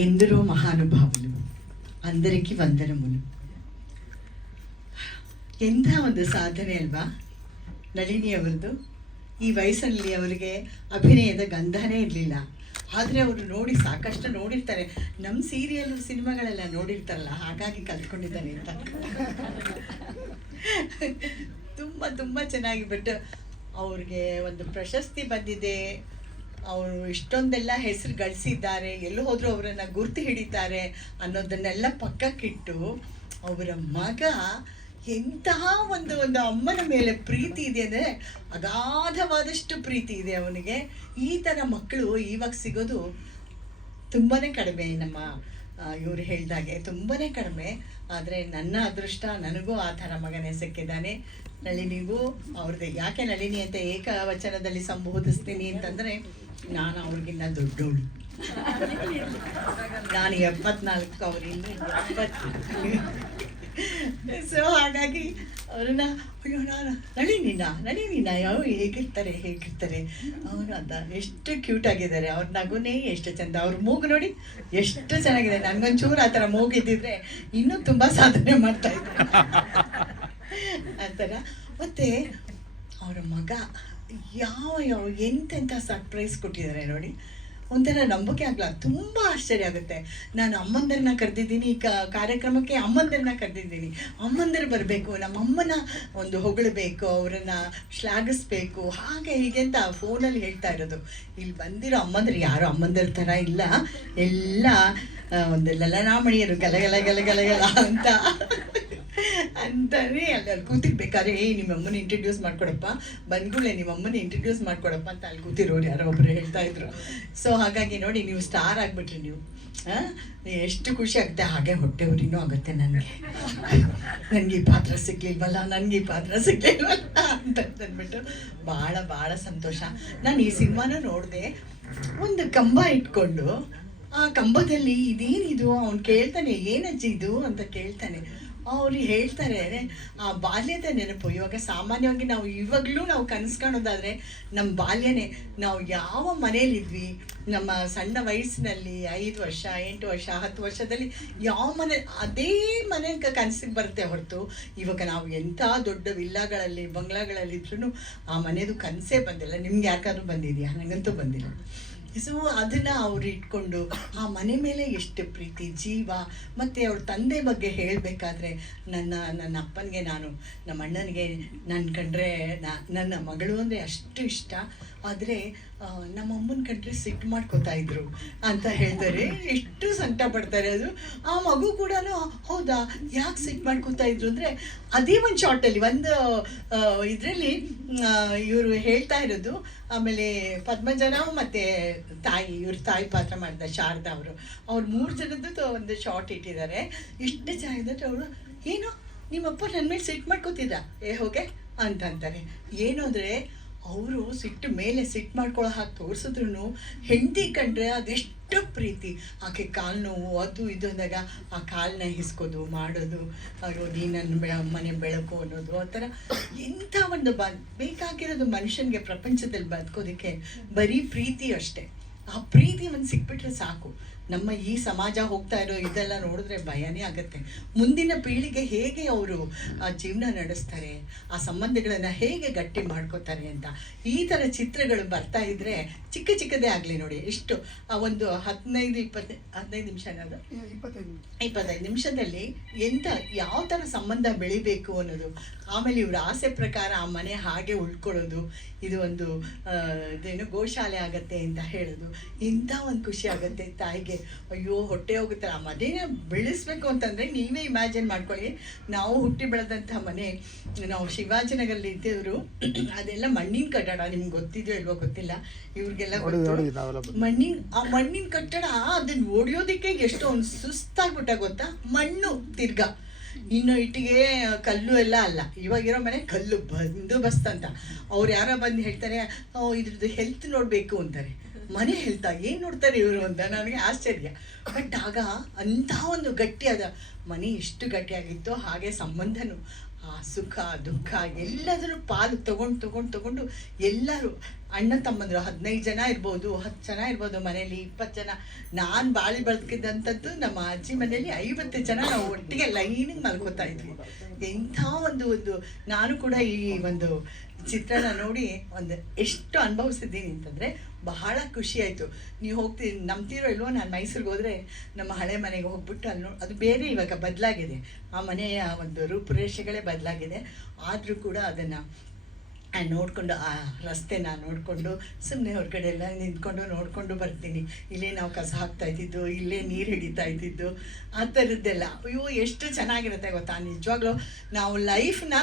ఎందరో మహానుభావులు అందరికీ వందనములు. ಎಂಥ ಒಂದು ಸಾಧನೆ ಅಲ್ವಾ ನಳಿನಿ ಅವರದು. ಈ ವಯಸ್ಸಲ್ಲಿ ಅವರಿಗೆ ಅಭಿನಯದ ಗಂಧನೇ ಇರಲಿಲ್ಲ. ಆದರೆ ಅವರು ನೋಡಿ ಸಾಕಷ್ಟು ನೋಡಿರ್ತಾರೆ. ನಮ್ಮ ಸೀರಿಯಲ್ ಸಿನಿಮಾಗಳೆಲ್ಲ ನೋಡಿರ್ತಾರಲ್ಲ, ಹಾಗಾಗಿ ಕಲ್ತ್ಕೊಂಡಿದ್ದಾನೆ ಅಂತ. ತುಂಬ ತುಂಬ ಚೆನ್ನಾಗಿ. ಬಟ್ ಅವ್ರಿಗೆ ಒಂದು ಪ್ರಶಸ್ತಿ ಬಂದಿದೆ, ಅವರು ಇಷ್ಟೊಂದೆಲ್ಲ ಹೆಸರು ಗಳಿಸಿದ್ದಾರೆ, ಎಲ್ಲೂ ಹೋದರೂ ಅವರನ್ನು ಗುರ್ತು ಹಿಡಿತಾರೆ ಅನ್ನೋದನ್ನೆಲ್ಲ ಪಕ್ಕಕ್ಕಿಟ್ಟು ಅವರ ಮಗ ಎಂತಹ ಒಂದು ಅಮ್ಮನ ಮೇಲೆ ಪ್ರೀತಿ ಇದೆ ಅಂದರೆ ಅಗಾಧವಾದಷ್ಟು ಪ್ರೀತಿ ಇದೆ ಅವನಿಗೆ. ಈ ಥರ ಮಕ್ಕಳು ಇವಾಗ ಸಿಗೋದು ತುಂಬಾ ಕಡಿಮೆ. ನಮ್ಮ ಇವರು ಹೇಳ್ದಾಗೆ ತುಂಬಾ ಕಡಿಮೆ. ಆದರೆ ನನ್ನ ಅದೃಷ್ಟ, ನನಗೂ ಆ ಥರ ಮಗನೇ ಸಿಕ್ಕಿದ್ದಾನೆ. ನಳಿನಿಗೂ ಅವ್ರದ್ದು ಯಾಕೆ ನಳಿನಿ ಅಂತ ಏಕವಚನದಲ್ಲಿ ಸಂಬೋಧಿಸ್ತೀನಿ ಅಂತಂದರೆ, ನಾನು ಅವ್ರಿಗಿನ್ನ ದೊಡ್ಡವಳು. ನಾನು 74, ಅವರು ಇನ್ನೂ 70. ಸೊ ಹಾಗಾಗಿ ಅವ್ರನ್ನ ಅಯ್ಯೋ ನಾನು ನಳಿನಿನ ಯಾವ ಹೇಗಿರ್ತಾರೆ ಅವರು ಅಂತ ಎಷ್ಟು ಕ್ಯೂಟ್ ಆಗಿದ್ದಾರೆ. ಅವ್ರ ನಗುನೇ ಎಷ್ಟು ಚೆಂದ, ಅವ್ರ ಮೂಗು ನೋಡಿ ಎಷ್ಟು ಚೆನ್ನಾಗಿದೆ. ನನಗೊಂಚೂರು ಆ ಥರ ಮೂಗಿದ್ದಿದ್ರೆ ಇನ್ನೂ ತುಂಬ ಸಾಧನೆ ಮಾಡ್ತಾಯಿದ್ದೆ ಆ ಥರ. ಮತ್ತು ಅವರ ಮಗ ಯಾವ ಎಂತೆಂಥ ಸರ್ಪ್ರೈಸ್ ಕೊಟ್ಟಿದ್ದಾರೆ ನೋಡಿ. ಒಂಥರ ನಂಬಿಕೆ ಆಗಲ್ಲ, ತುಂಬ ಆಶ್ಚರ್ಯ ಆಗುತ್ತೆ. ನಾನು ಅಮ್ಮಂದರನ್ನ ಕರೆದಿದ್ದೀನಿ, ಕಾರ್ಯಕ್ರಮಕ್ಕೆ ಅಮ್ಮಂದರನ್ನ ಕರೆದಿದ್ದೀನಿ. ಅಮ್ಮಂದರು ಬರಬೇಕು, ನಮ್ಮಮ್ಮನ ಒಂದು ಹೊಗಳಬೇಕು, ಅವರನ್ನು ಶ್ಲಾಘಿಸ್ಬೇಕು, ಹಾಗೆ ಹೀಗೆ ಅಂತ ಫೋನಲ್ಲಿ ಹೇಳ್ತಾ ಇರೋದು. ಇಲ್ಲಿ ಬಂದಿರೋ ಅಮ್ಮಂದರು ಯಾರು ಅಮ್ಮಂದರ ಥರ ಇಲ್ಲ, ಎಲ್ಲ ಒಂದು ಲಲನಾಮಣಿಯರು ಗಲಗಲ ಗಲಗಲಗಲ ಅಂತ ಅಂತಾನೆ ಅಲ್ಲಿ ಕೂತಿರ್ಬೇಕಾದ್ರೆ, ನಿಮ್ಮಮ್ಮನ ಇಂಟ್ರಡ್ಯೂಸ್ ಮಾಡ್ಕೊಡಪ್ಪ, ಬಂದ್ಗಳೇ ನಿಮ್ಮಮ್ಮನ ಇಂಟ್ರಡ್ಯೂಸ್ ಮಾಡ್ಕೊಡಪ್ಪ ಅಂತ ಅಲ್ಲಿ ಕೂತಿರೋರು ಯಾರೋ ಒಬ್ಬರು ಹೇಳ್ತಾ ಇದ್ರು. ಸೊ ಹಾಗಾಗಿ ನೋಡಿ, ನೀವು ಸ್ಟಾರ್ ಆಗಿಬಿಟ್ರಿ ನೀವು. ಎಷ್ಟು ಖುಷಿ ಆಗುತ್ತೆ. ಹಾಗೆ ಹೊಟ್ಟೆ ಉರಿನೂ ಆಗುತ್ತೆ ನನಗೆ ಈ ಪಾತ್ರ ಸಿಗ್ಲಿಲ್ವಲ್ಲ ಅಂತ ಅಂದ್ಬಿಟ್ಟು ಭಾಳ ಭಾಳ ಸಂತೋಷ. ನಾನು ಈ ಸಿನಿಮಾನ ನೋಡಿದೆ, ಒಂದು ಕಂಬ ಇಟ್ಕೊಂಡು ಆ ಕಂಬದಲ್ಲಿ ಇದೇನಿದು ಅವ್ನು ಕೇಳ್ತಾನೆ, ಏನಜ್ಜಿ ಇದು ಅಂತ ಕೇಳ್ತಾನೆ. ಅವ್ರು ಹೇಳ್ತಾರೆ, ಆ ಬಾಲ್ಯದ ನೆನಪು. ಇವಾಗ ಸಾಮಾನ್ಯವಾಗಿ ನಾವು ಇವಾಗಲೂ ನಾವು ಕನಸು ಕಾಣೋದಾದರೆ ನಮ್ಮ ಬಾಲ್ಯನೇ. ನಾವು ಯಾವ ಮನೇಲಿದ್ವಿ ನಮ್ಮ ಸಣ್ಣ ವಯಸ್ಸಿನಲ್ಲಿ, 5 ವರ್ಷ 8 ವರ್ಷ 10 ವರ್ಷದಲ್ಲಿ ಯಾವ ಮನೆ, ಅದೇ ಮನೆ ಕನಸಿಗೆ ಬರುತ್ತೆ ಹೊರತು ಇವಾಗ ನಾವು ಎಂಥ ದೊಡ್ಡ ವಿಲ್ಲಾಗಳಲ್ಲಿ ಬಂಗ್ಲಾಗಳಲ್ಲಿ ಇದ್ರೂ ಆ ಮನೆಯದು ಕನಸೇ ಬಂದಿಲ್ಲ. ನಿಮ್ಗೆ ಯಾರಿಗಾದ್ರೂ ಬಂದಿದೆಯಾ? ನನಗಂತೂ ಬಂದಿಲ್ಲ. ಸೊ ಅದನ್ನು ಅವ್ರು ಇಟ್ಕೊಂಡು ಆ ಮನೆ ಮೇಲೆ ಎಷ್ಟು ಪ್ರೀತಿ, ಜೀವ. ಮತ್ತು ಅವ್ರ ತಂದೆ ಬಗ್ಗೆ ಹೇಳಬೇಕಾದ್ರೆ, ನನ್ನ ಅಪ್ಪನಿಗೆ ನಮ್ಮ ಅಣ್ಣನಿಗೆ ನನ್ನ ಕಂಡ್ರೆ ನನ್ನ ಮಗಳು ಅಂದರೆ ಅಷ್ಟು ಇಷ್ಟ. ಆದರೆ ನಮ್ಮ ಅಮ್ಮನ ಕಂಡ್ರೆ ಸಿಟ್ಟು ಮಾಡ್ಕೋತಾ ಇದ್ರು ಅಂತ ಹೇಳ್ತಾರೆ. ಎಷ್ಟು ಸಂಕಟ ಪಡ್ತಾರೆ. ಅದು ಆ ಮಗು ಕೂಡ ಹೌದಾ ಯಾಕೆ ಸಿಟ್ಟು ಮಾಡ್ಕೋತಾ ಇದ್ರು ಅಂದರೆ, ಅದೇ ಒಂದು ಶಾರ್ಟಲ್ಲಿ ಒಂದು ಇದರಲ್ಲಿ ಇವರು ಹೇಳ್ತಾ ಇರೋದು. ಆಮೇಲೆ ಪದ್ಮಜನ ಮತ್ತು ಇವ್ರ ತಾಯಿ ಪಾತ್ರ ಮಾಡಿದ ಶಾರದಾ ಅವ್ರು 3 ಜನದ್ದು ಒಂದು ಶಾರ್ಟ್ ಇಟ್ಟಿದ್ದಾರೆ. ಎಷ್ಟು ಚೆನ್ನಾಗಿದೆ. ಅವಳು ಏನು ನಿಮ್ಮಪ್ಪ ನನ್ನ ಮೇಲೆ ಸಿಟ್ಟು ಮಾಡ್ಕೋತಿದ್ದ, ಹೋಗೆ ಅಂತಂತಾರೆ. ಏನು ಅಂದರೆ, ಅವರು ಸಿಟ್ಟು ಮಾಡ್ಕೊಳ್ಳೋ ಹಾಗೆ ತೋರಿಸಿದ್ರು ಹೆಂಡತಿ ಕಂಡ್ರೆ ಅದೆಷ್ಟು ಪ್ರೀತಿ. ಆಕೆ ಕಾಲು ನೋವು ಅದು ಇದು ಅಂದಾಗ ಆ ಕಾಲನ್ನ ಹಿಸ್ಕೋದು ಮಾಡೋದು, ಅಯ್ಯೋ ನೀ ನನ್ನ ಮನೆ ಬೆಳಕು ಅನ್ನೋದು. ಆ ಥರ ಎಂಥ ಒಂದು ಬೇಕಾಗಿರೋದು ಮನುಷ್ಯನಿಗೆ ಪ್ರಪಂಚದಲ್ಲಿ ಬದುಕೋದಕ್ಕೆ ಬರೀ ಪ್ರೀತಿ ಅಷ್ಟೇ. ಆ ಪ್ರೀತಿ ಒಂದು ಸಿಕ್ಬಿಟ್ರೆ ಸಾಕು. ನಮ್ಮ ಈ ಸಮಾಜ ಹೋಗ್ತಾ ಇರೋ ಇದೆಲ್ಲ ನೋಡಿದ್ರೆ ಭಯನೇ ಆಗುತ್ತೆ. ಮುಂದಿನ ಪೀಳಿಗೆ ಹೇಗೆ ಅವರು ಆ ಜೀವನ ನಡೆಸ್ತಾರೆ, ಆ ಸಂಬಂಧಗಳನ್ನು ಹೇಗೆ ಗಟ್ಟಿ ಮಾಡ್ಕೋತಾರೆ ಅಂತ ಈ ಥರ ಚಿತ್ರಗಳು ಬರ್ತಾ ಇದ್ದರೆ, ಚಿಕ್ಕದೇ ಆಗಲಿ ನೋಡಿ, ಎಷ್ಟು ಒಂದು 15 ನಿಮಿಷ ಅನ್ನೋದು 25 ನಿಮಿಷದಲ್ಲಿ ಯಾವ ಥರ ಸಂಬಂಧ ಬೆಳಿಬೇಕು ಅನ್ನೋದು. ಆಮೇಲೆ ಇವ್ರ ಆಸೆ ಪ್ರಕಾರ ಆ ಮನೆ ಹಾಗೆ ಉಳ್ಕೊಳ್ಳೋದು, ಇದು ಒಂದು ಇದೇನು ಗೋಶಾಲೆ ಆಗತ್ತೆ ಅಂತ ಹೇಳೋದು. ಇಂಥ ಒಂದು ಖುಷಿ ಆಗುತ್ತೆ ತಾಯಿಗೆ. ಅಯ್ಯೋ ಹೊಟ್ಟೆ ಹೋಗುತ್ತಲ್ಲ, ಆ ಮನೆನ ಬೆಳೆಸ್ಬೇಕು ಅಂತಂದರೆ ನೀವೇ ಇಮ್ಯಾಜಿನ್ ಮಾಡ್ಕೊಳ್ಳಿ. ನಾವು ಹುಟ್ಟಿ ಬೆಳೆದಂಥ ಮನೆ, ನಾವು ಶಿವಾಜಿನಗರಲ್ಲಿ ಇದ್ದವರು, ಅದೆಲ್ಲ ಮಣ್ಣಿನ ಕಟ್ಟಡ. ನಿಮ್ಗೆ ಗೊತ್ತಿದೆಯೋ ಇಲ್ವೋ ಗೊತ್ತಿಲ್ಲ, ಇವ್ರಿಗೆಲ್ಲ ಮಣ್ಣಿನ ಕಟ್ಟಡ. ಅದನ್ನ ಹೊಡಿಯೋದಕ್ಕೆ ಎಷ್ಟೊಂದು ಸುಸ್ತಾಗ್ಬಿಟ್ಟ ಗೊತ್ತಾ. ಮಣ್ಣು ತಿರ್ಗಾ, ಇನ್ನು ಇಟ್ಟಿಗೆ ಕಲ್ಲು ಎಲ್ಲ ಅಲ್ಲ. ಇವಾಗಿರೋ ಮನೆ ಕಲ್ಲು ಬಂದೋಬಸ್ತ್ ಅಂತ. ಅವ್ರು ಯಾರೋ ಬಂದು ಹೇಳ್ತಾರೆ, ಇದ್ರದ್ದು ಹೆಲ್ತ್ ನೋಡಬೇಕು ಅಂತಾರೆ. ಮನೆ ಹೆಲ್ತಾ ಏನು ನೋಡ್ತಾರೆ ಇವರು ಅಂತ ನನಗೆ ಆಶ್ಚರ್ಯ. ಬಟ್ ಆಗ ಅಂಥ ಒಂದು ಗಟ್ಟಿಯಾದ ಮನೆ ಎಷ್ಟು ಗಟ್ಟಿಯಾಗಿತ್ತೋ ಹಾಗೆ ಸಂಬಂಧನೂ ಆ ಸುಖ ದುಃಖ ಎಲ್ಲದನ್ನು ಪಾಲು ತಗೊಂಡು ಎಲ್ಲರೂ ಅಣ್ಣ ತಮ್ಮಂದ್ರು 15 ಜನ ಇರ್ಬೋದು, 10 ಜನ ಇರ್ಬೋದು, ಮನೇಲಿ 20 ಜನ. ನಾನು ಬಾಳಿ ಬದುಕಿದಂಥದ್ದು ನಮ್ಮ ಅಜ್ಜಿ ಮನೇಲಿ 50 ಜನ ನಾವು ಒಟ್ಟಿಗೆ ಲೈನಿಗೆ ಮಲ್ಕೋತಾ ಇದ್ವಿ. ಎಂಥ ಒಂದು ನಾನು ಕೂಡ ಈ ಒಂದು ಚಿತ್ರಣ ನೋಡಿ ಎಷ್ಟು ಅನುಭವಿಸಿದ್ದೀನಿ ಅಂತಂದರೆ ಬಹಳ ಖುಷಿ ಆಯಿತು. ನೀವು ನಂಬ್ತೀರೋ ಇಲ್ವೋ, ನಾನು ಮೈಸೂರಿಗೆ ಹೋದರೆ ನಮ್ಮ ಹಳೆ ಮನೆಗೆ ಹೋಗ್ಬಿಟ್ಟು ಅಲ್ಲಿ ಅದು ಬೇರೆ ಇವಾಗ ಬದಲಾಗಿದೆ, ಆ ಮನೆಯ ಒಂದು ರೂಪುರೇಷೆಗಳೇ ಬದಲಾಗಿದೆ. ಆದರೂ ಕೂಡ ಅದನ್ನು ನೋಡಿಕೊಂಡು ಆ ರಸ್ತೆನ ನೋಡಿಕೊಂಡು ಸುಮ್ಮನೆ ಹೊರಗಡೆ ಎಲ್ಲ ನಿಂತ್ಕೊಂಡು ನೋಡಿಕೊಂಡು ಬರ್ತೀನಿ. ಇಲ್ಲೇ ನಾವು ಕಸ ಹಾಕ್ತಾ ಇದ್ದಿದ್ದು, ಇಲ್ಲೇ ನೀರು ಹಿಡಿತಾ ಇದ್ದಿದ್ದು, ಆ ಥರದ್ದೆಲ್ಲ ಅಯ್ಯೋ ಎಷ್ಟು ಚೆನ್ನಾಗಿರುತ್ತೆ ಗೊತ್ತಾ. ನಿಜವಾಗ್ಲೂ ನಾವು ಲೈಫ್ನ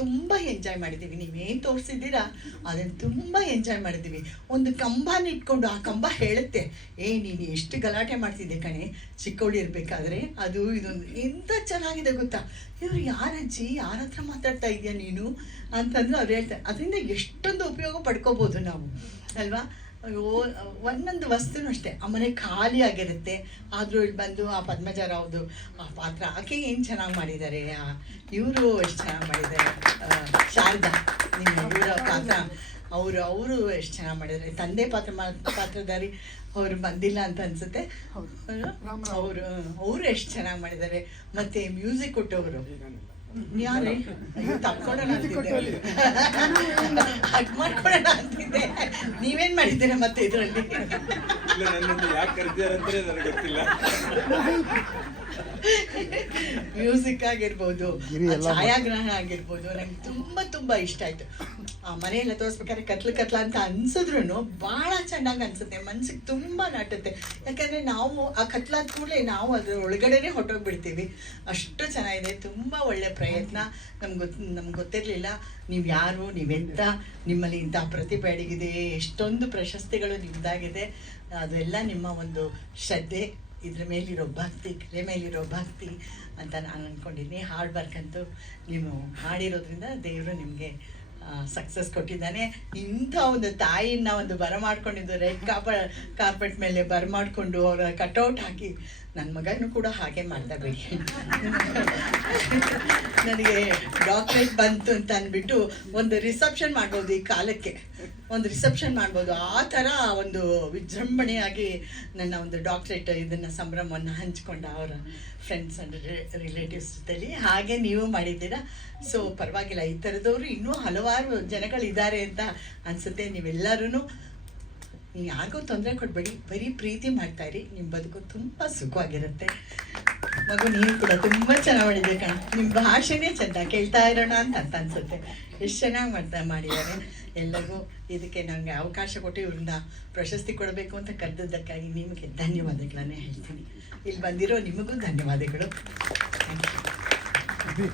ತುಂಬ ಎಂಜಾಯ್ ಮಾಡಿದ್ದೀವಿ. ನೀವೇನು ತೋರಿಸಿದ್ದೀರಾ ಅದನ್ನು ತುಂಬ ಎಂಜಾಯ್ ಮಾಡಿದ್ದೀವಿ. ಒಂದು ಕಂಬನ ಇಟ್ಕೊಂಡು ಆ ಕಂಬ ಹೇಳುತ್ತೆ, ನೀನು ಎಷ್ಟು ಗಲಾಟೆ ಮಾಡ್ತಿದ್ದೆ ಕಣೆ ಚಿಕ್ಕವಳು ಇರಬೇಕಾದ್ರೆ, ಅದು ಇದೊಂದು ಎಂಥ ಚೆನ್ನಾಗಿದೆ ಗೊತ್ತಾ. ಇವರು ಯಾರಜ್ಜಿ, ಯಾರ ಹತ್ರ ಮಾತಾಡ್ತಾ ಇದೆಯಾ ನೀನು ಅಂತಂದ್ರೆ ಅವ್ರು ಹೇಳ್ತಾರೆ. ಅದರಿಂದ ಎಷ್ಟೊಂದು ಉಪಯೋಗ ಪಡ್ಕೋಬೋದು ನಾವು ಅಲ್ವಾ. ಅಯ್ಯೋ ಒಂದೊಂದು ವಸ್ತುನೂ ಅಷ್ಟೇ, ಆ ಮನೆ ಖಾಲಿ ಆಗಿರುತ್ತೆ, ಆದರೂ ಇಲ್ಲಿ ಬಂದು ಆ ಪದ್ಮಜರಾವ್ದು ಆ ಪಾತ್ರ ಆಕೆ ಏನು ಚೆನ್ನಾಗಿ ಮಾಡಿದ್ದಾರೆ, ಇವರು ಎಷ್ಟು ಚೆನ್ನಾಗಿ ಮಾಡಿದ್ದಾರೆ, ಶಾರದಾ ನಿಮ್ಮ ಇವರ ಪಾತ್ರ ಅವರು ಎಷ್ಟು ಚೆನ್ನಾಗಿ ಮಾಡಿದ್ದಾರೆ. ತಂದೆ ಪಾತ್ರಧಾರಿ ಅವರು ಬಂದಿಲ್ಲ ಅಂತ ಅನ್ಸುತ್ತೆ, ಅವರು ಎಷ್ಟು ಚೆನ್ನಾಗಿ ಮಾಡಿದ್ದಾರೆ. ಮತ್ತೆ ಮ್ಯೂಸಿಕ್ ಕೊಟ್ಟವರು ಯಾರೇ, ತಪ್ಕೊಳ್ಳೋಣ ಅಂತಿದ್ದೆ, ಹಗ್ ಮಾಡ್ಕೊಳ್ಳೋಣ ಅಂತಿದ್ದೆ. ನೀವೇನ್ ಮಾಡಿದ್ದೀರಾ ಮತ್ತೆ ಇದರಲ್ಲಿ? ಮ್ಯೂಸಿಕ್ ಆಗಿರ್ಬೋದು, ಛಾಯಾಗ್ರಹಣ ಆಗಿರ್ಬೋದು, ನಂಗೆ ತುಂಬ ಇಷ್ಟ ಆಯ್ತು. ಆ ಮನೆಯೆಲ್ಲ ತೋರಿಸ್ಬೇಕಾದ್ರೆ ಕತ್ಲ ಅಂತ ಅನ್ಸಿದ್ರು ಭಾಳ ಚೆನ್ನಾಗಿ ಅನ್ಸುತ್ತೆ, ಮನ್ಸಿಗೆ ತುಂಬ ನಾಟುತ್ತೆ. ಯಾಕಂದರೆ ನಾವು ಆ ಕತ್ಲಾದ ಕೂಡಲೇ ನಾವು ಅದ್ರ ಒಳಗಡೆನೇ ಹೊಟ್ಟೋಗ್ಬಿಡ್ತೀವಿ. ಅಷ್ಟು ಚೆನ್ನಾಗಿದೆ, ತುಂಬ ಒಳ್ಳೆ ಪ್ರಯತ್ನ. ನಮ್ಗೆ ಗೊತ್ತಿರಲಿಲ್ಲ ನೀವು ಯಾರು, ನೀವೆಂತ, ನಿಮ್ಮಲ್ಲಿ ಇಂಥ ಪ್ರತಿಭೆ ಅಡಗಿದೆ, ಎಷ್ಟೊಂದು ಪ್ರಶಸ್ತಿಗಳು ನಿಮ್ಮದಾಗಿದೆ. ಅದೆಲ್ಲ ನಿಮ್ಮ ಒಂದು ಶ್ರದ್ಧೆ, ಇದ್ರ ಮೇಲಿರೋ ಭಕ್ತಿ, ಕಲೆ ಮೇಲಿರೋ ಭಕ್ತಿ ಅಂತ ನಾನು ಅಂದ್ಕೊಂಡಿದ್ದೀನಿ. ಹಾರ್ಡ್ ವರ್ಕ್ ಅಂತೂ ನೀವು ಮಾಡಿರೋದ್ರಿಂದ ದೇವರು ನಿಮಗೆ ಸಕ್ಸಸ್ ಕೊಟ್ಟಿದ್ದಾನೆ. ಇಂಥ ಒಂದು ತಾಯಿನ ಒಂದು ಬರಮಾಡ್ಕೊಂಡಿದ್ದು, ರೆಡ್ ಕಾರ್ಪೆಟ್ ಮೇಲೆ ಬರಮಾಡ್ಕೊಂಡು ಅವರ ಕಟೌಟ್ ಹಾಕಿ, ನನ್ನ ಮಗನೂ ಕೂಡ ಹಾಗೆ ಮಾಡ್ತಾ ಬಿಡಿ. ನನಗೆ ಡಾಕ್ಟ್ರೇಟ್ ಬಂತು ಅಂತ ಅಂದ್ಬಿಟ್ಟು ಒಂದು ರಿಸೆಪ್ಷನ್ ಮಾಡ್ಬೋದು, ಈ ಕಾಲಕ್ಕೆ ಒಂದು ರಿಸೆಪ್ಷನ್ ಮಾಡ್ಬೋದು. ಆ ಥರ ಒಂದು ವಿಜೃಂಭಣೆಯಾಗಿ ನನ್ನ ಒಂದು ಡಾಕ್ಟ್ರೇಟ್ ಇದನ್ನು ಸಂಭ್ರಮವನ್ನು ಹಂಚ್ಕೊಂಡ ಅವರ ಫ್ರೆಂಡ್ಸ್ ಆ್ಯಂಡ್ ರಿಲೇಟಿವ್ಸ್ ಜೊತೆಲಿ. ಹಾಗೆ ನೀವು ಮಾಡಿದ್ದೀರಾ. ಸೊ ಪರವಾಗಿಲ್ಲ, ಈ ಥರದವರು ಇನ್ನೂ ಹಲವಾರು ಜನಗಳಿದ್ದಾರೆ ಅಂತ ಅನಿಸುತ್ತೆ. ನೀವೆಲ್ಲರೂ ಯಾರಿಗೂ ತೊಂದರೆ ಕೊಡಬೇಡಿ, ಬರೀ ಪ್ರೀತಿ ಮಾಡ್ತಾಯಿರಿ, ನಿಮ್ಮ ಬದುಕು ತುಂಬ ಸುಖವಾಗಿರುತ್ತೆ. ಮಗು ನೀನು ಕೂಡ ತುಂಬ ಚೆನ್ನಾಗಿ ಮಾಡಿದೆ ಕಣ, ನಿಮ್ಮ ಭಾಷೆನೇ ಚೆಂದ, ಕೇಳ್ತಾ ಇರೋಣ ಅಂತ ಅನಿಸುತ್ತೆ. ಎಷ್ಟು ಚೆನ್ನಾಗಿ ಮಾಡಿದ್ದಾರೆ. ಎಲ್ಲರಿಗೂ ಇದಕ್ಕೆ ನನಗೆ ಅವಕಾಶ ಕೊಟ್ಟು ಇವ್ರನ್ನ ಪ್ರಶಸ್ತಿ ಕೊಡಬೇಕು ಅಂತ ಕರೆದಿದ್ದಕ್ಕಾಗಿ ನಿಮಗೆ ಧನ್ಯವಾದಗಳನ್ನೇ ಹೇಳ್ತೀನಿ. ಇಲ್ಲಿ ಬಂದಿರೋ ನಿಮಗೂ ಧನ್ಯವಾದಗಳು. Thank you.